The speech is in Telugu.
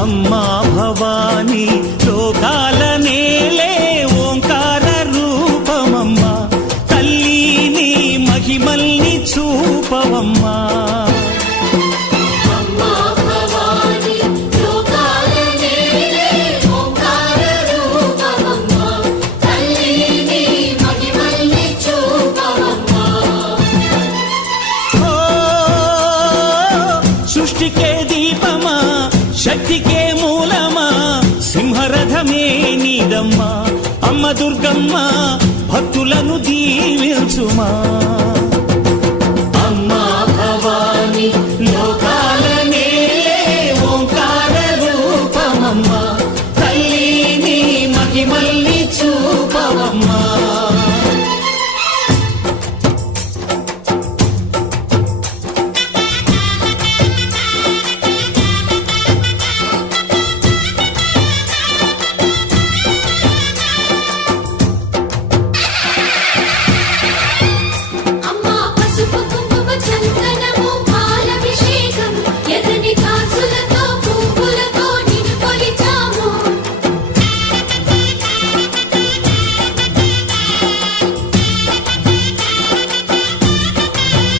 అమ్మా భవానీ లోకాల నేలే ఓంకార రూపమమ్మా, తల్లి నీ మహిమల్ని చూపవమ్మా. సృష్టికే దీపమా, శక్తికే మూలమా, సింహరథమే నీదమ్మా. అమ్మ దుర్గమ్మ భక్తులను దీవించుమా.